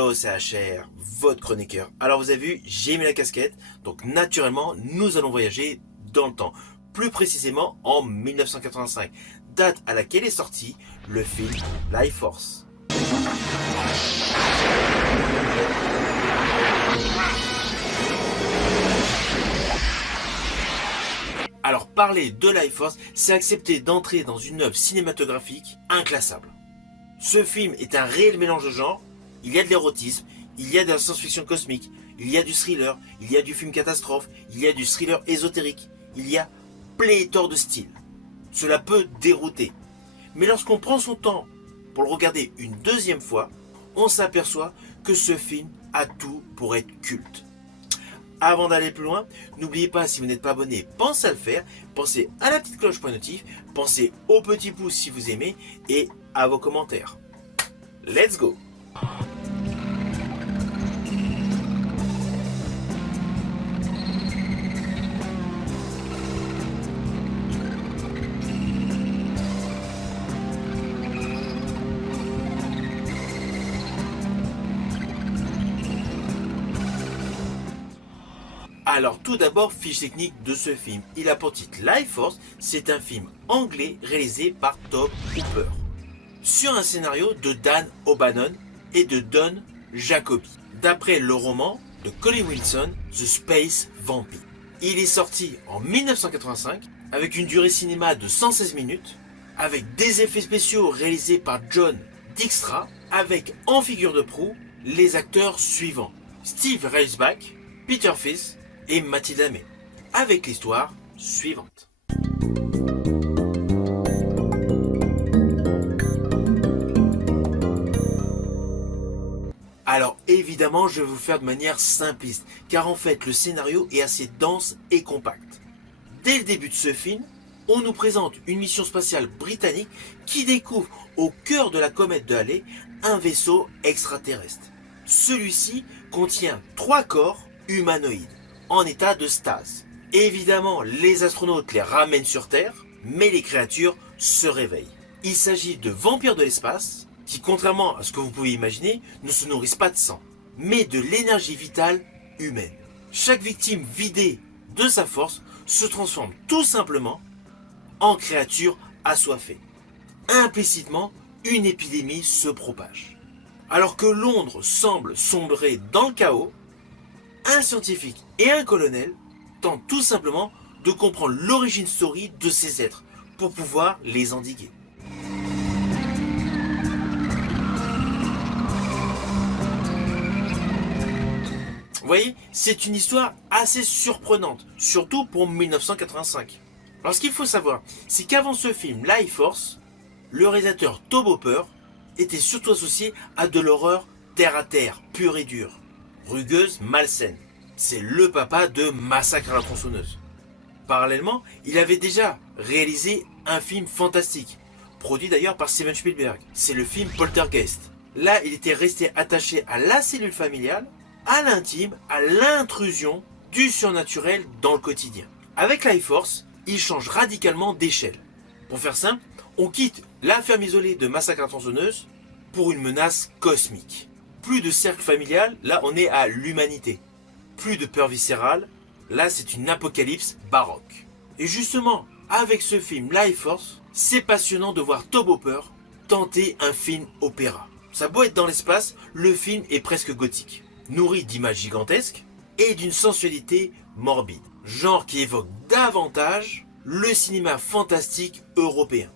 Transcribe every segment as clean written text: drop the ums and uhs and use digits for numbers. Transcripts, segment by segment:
Hello, c'est HR, votre chroniqueur. Alors vous avez vu, j'ai mis la casquette, donc naturellement, nous allons voyager dans le temps. Plus précisément en 1985, date à laquelle est sorti le film Life Force. Alors parler de Life Force, c'est accepter d'entrer dans une œuvre cinématographique inclassable. Ce film est un réel mélange de genres. Il y a de l'érotisme, il y a de la science-fiction cosmique, il y a du thriller, il y a du film catastrophe, il y a du thriller ésotérique, il y a pléthore de styles. Cela peut dérouter. Mais lorsqu'on prend son temps pour le regarder une deuxième fois, on s'aperçoit que ce film a tout pour être culte. Avant d'aller plus loin, n'oubliez pas, si vous n'êtes pas abonné, pensez à le faire, pensez à la petite cloche pour notif, pensez au petit pouce si vous aimez et à vos commentaires. Let's go! Alors tout d'abord, fiche technique de ce film. Il a pour titre Life Force, c'est un film anglais réalisé par Tobe Hooper. Sur un scénario de Dan O'Bannon et de Don Jacoby, d'après le roman de Colin Wilson, The Space Vampire. Il est sorti en 1985 avec une durée cinéma de 116 minutes, avec des effets spéciaux réalisés par John Dykstra, avec en figure de proue les acteurs suivants: Steve Railsback, Peter Fis et Mathilda May, avec l'histoire suivante. Alors évidemment, je vais vous faire de manière simpliste, car en fait le scénario est assez dense et compact. Dès le début de ce film, on nous présente une mission spatiale britannique qui découvre au cœur de la comète de Halley un vaisseau extraterrestre. Celui-ci contient 3 corps humanoïdes en état de stase. Évidemment, les astronautes les ramènent sur Terre, mais les créatures se réveillent. Il s'agit de vampires de l'espace qui, contrairement à ce que vous pouvez imaginer, ne se nourrissent pas de sang, mais de l'énergie vitale humaine. Chaque victime vidée de sa force se transforme tout simplement en créature assoiffée. Implicitement, une épidémie se propage. Alors que Londres semble sombrer dans le chaos, un scientifique et un colonel tentent tout simplement de comprendre l'origine story de ces êtres pour pouvoir les endiguer. Vous voyez, c'est une histoire assez surprenante, surtout pour 1985. Alors ce qu'il faut savoir, c'est qu'avant ce film Life Force, le réalisateur Tobe Hooper était surtout associé à de l'horreur terre à terre, pure et dure, rugueuse, malsaine. C'est le papa de Massacre à la tronçonneuse. Parallèlement, il avait déjà réalisé un film fantastique, produit d'ailleurs par Steven Spielberg. C'est le film Poltergeist. Là, il était resté attaché à la cellule familiale, à l'intime, à l'intrusion du surnaturel dans le quotidien. Avec Life Force, il change radicalement d'échelle. Pour faire simple, on quitte la ferme isolée de Massacre à la tronçonneuse pour une menace cosmique. Plus de cercle familial, là on est à l'humanité. Plus de peur viscérale, là c'est une apocalypse baroque. Et justement, avec ce film Life Force, c'est passionnant de voir Tobe Hooper tenter un film opéra. Ça beau être dans l'espace, le film est presque gothique, nourri d'images gigantesques et d'une sensualité morbide, genre qui évoque davantage le cinéma fantastique européen.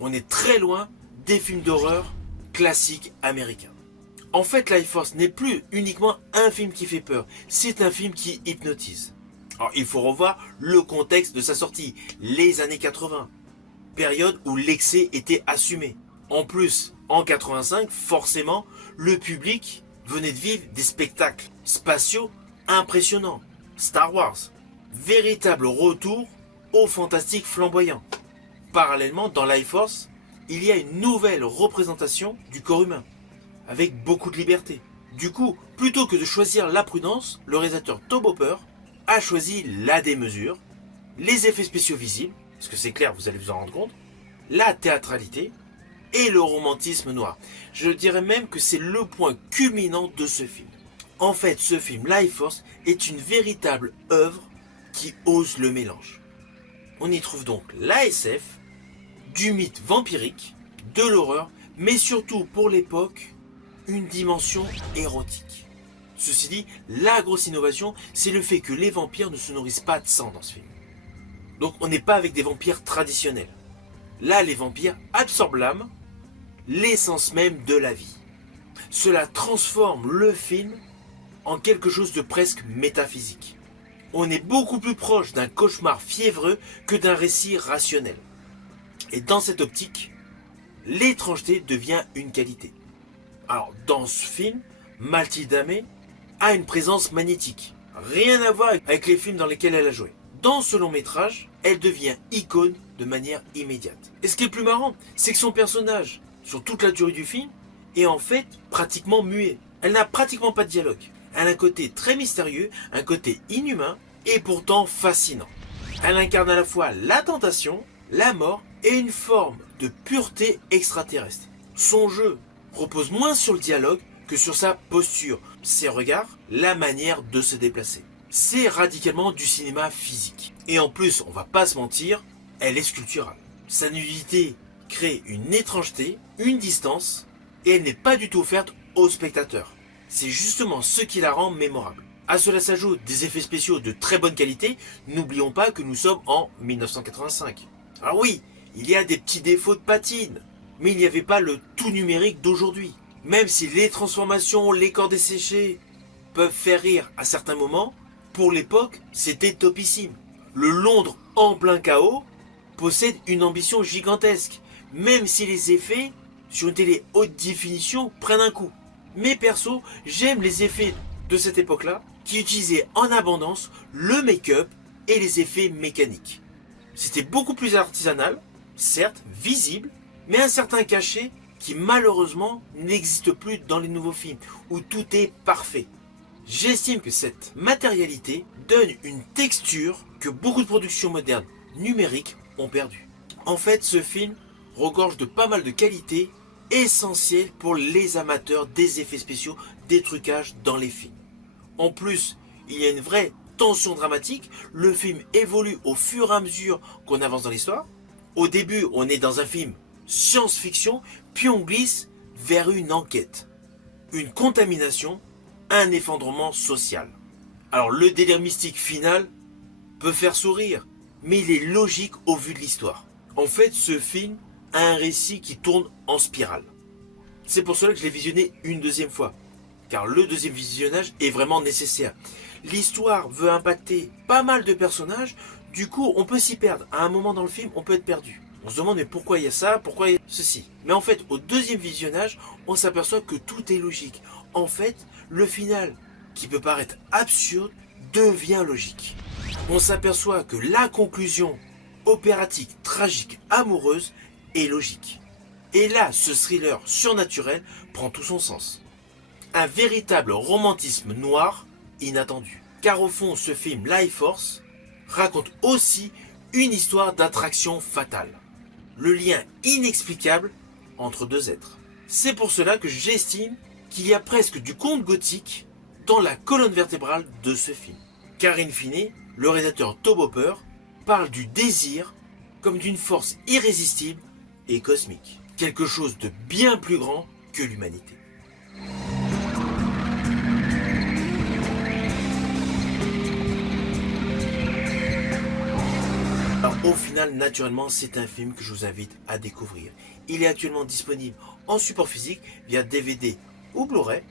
On est très loin des films d'horreur classiques américains. En fait, Life Force n'est plus uniquement un film qui fait peur, c'est un film qui hypnotise. Alors, il faut revoir le contexte de sa sortie, les années 80, période où l'excès était assumé. En plus, en 85, forcément, le public venait de vivre des spectacles spatiaux impressionnants. Star Wars, véritable retour au fantastique flamboyant. Parallèlement, dans Life Force, il y a une nouvelle représentation du corps humain, avec beaucoup de liberté. Du coup, plutôt que de choisir la prudence, le réalisateur Tobe Hooper a choisi la démesure, les effets spéciaux visibles, parce que c'est clair, vous allez vous en rendre compte, la théâtralité, et le romantisme noir. Je dirais même que c'est le point culminant de ce film. En fait, ce film Life Force est une véritable œuvre qui ose le mélange. On y trouve donc la SF, du mythe vampirique, de l'horreur, mais surtout pour l'époque, une dimension érotique. Ceci dit, la grosse innovation, c'est le fait que les vampires ne se nourrissent pas de sang dans ce film. Donc on n'est pas avec des vampires traditionnels. Là, les vampires absorbent l'âme, l'essence même de la vie. Cela transforme le film en quelque chose de presque métaphysique. On est beaucoup plus proche d'un cauchemar fiévreux que d'un récit rationnel. Et dans cette optique, l'étrangeté devient une qualité. Alors, dans ce film, Mathilda May a une présence magnétique. Rien à voir avec les films dans lesquels elle a joué. Dans ce long métrage, elle devient icône de manière immédiate. Et ce qui est le plus marrant, c'est que son personnage, sur toute la durée du film, est en fait pratiquement muet. Elle n'a pratiquement pas de dialogue. Elle a un côté très mystérieux, un côté inhumain et pourtant fascinant. Elle incarne à la fois la tentation, la mort et une forme de pureté extraterrestre. Son jeu repose moins sur le dialogue que sur sa posture, ses regards, la manière de se déplacer. C'est radicalement du cinéma physique. Et en plus, on va pas se mentir, elle est sculpturale. Sa nudité crée une étrangeté, une distance, et elle n'est pas du tout offerte aux spectateurs. C'est justement ce qui la rend mémorable. À cela s'ajoutent des effets spéciaux de très bonne qualité, n'oublions pas que nous sommes en 1985. Alors oui, il y a des petits défauts de patine, mais il n'y avait pas le tout numérique d'aujourd'hui. Même si les transformations, les corps desséchés peuvent faire rire à certains moments, pour l'époque, c'était topissime. Le Londres en plein chaos possède une ambition gigantesque, même si les effets sur une télé haute définition prennent un coup. Mais perso, j'aime les effets de cette époque-là, qui utilisaient en abondance le make-up et les effets mécaniques. C'était beaucoup plus artisanal, certes visible, mais un certain cachet qui malheureusement n'existe plus dans les nouveaux films, où tout est parfait. J'estime que cette matérialité donne une texture que beaucoup de productions modernes numériques ont perdue. En fait, ce film regorge de pas mal de qualités essentielles pour les amateurs des effets spéciaux, des trucages dans les films. En plus, il y a une vraie tension dramatique, le film évolue au fur et à mesure qu'on avance dans l'histoire. Au début, on est dans un film science-fiction, puis on glisse vers une enquête, une contamination, un effondrement social. Alors le délire mystique final peut faire sourire, mais il est logique au vu de l'histoire. En fait, ce film a un récit qui tourne en spirale. C'est pour cela que je l'ai visionné une deuxième fois, car le deuxième visionnage est vraiment nécessaire. L'histoire veut impacter pas mal de personnages, du coup on peut s'y perdre. À un moment dans le film, on peut être perdu. On se demande mais pourquoi il y a ça, pourquoi il y a ceci. Mais en fait, au deuxième visionnage, on s'aperçoit que tout est logique. En fait, le final, qui peut paraître absurde, devient logique. On s'aperçoit que la conclusion opératique, tragique, amoureuse est logique. Et là, ce thriller surnaturel prend tout son sens. Un véritable romantisme noir inattendu. Car au fond, ce film Life Force raconte aussi une histoire d'attraction fatale. Le lien inexplicable entre deux êtres. C'est pour cela que j'estime qu'il y a presque du conte gothique dans la colonne vertébrale de ce film. Car in fine, le réalisateur Tobe Hooper parle du désir comme d'une force irrésistible et cosmique. Quelque chose de bien plus grand que l'humanité. Alors, au final, naturellement, c'est un film que je vous invite à découvrir. Il est actuellement disponible en support physique via DVD ou Blu-ray,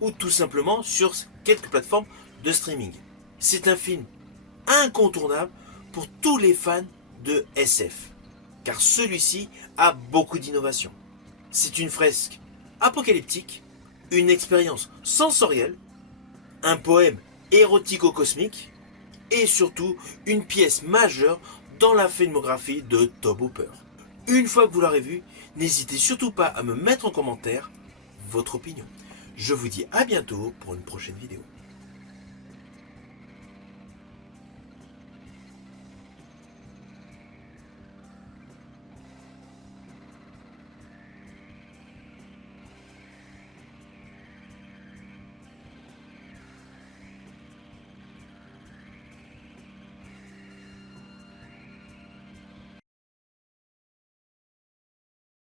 ou tout simplement sur quelques plateformes de streaming. C'est un film incontournable pour tous les fans de SF, car celui-ci a beaucoup d'innovations. C'est une fresque apocalyptique, une expérience sensorielle, un poème érotico-cosmique, et surtout une pièce majeure dans la filmographie de Tobe Hooper. Une fois que vous l'aurez vu, n'hésitez surtout pas à me mettre en commentaire votre opinion. Je vous dis à bientôt pour une prochaine vidéo.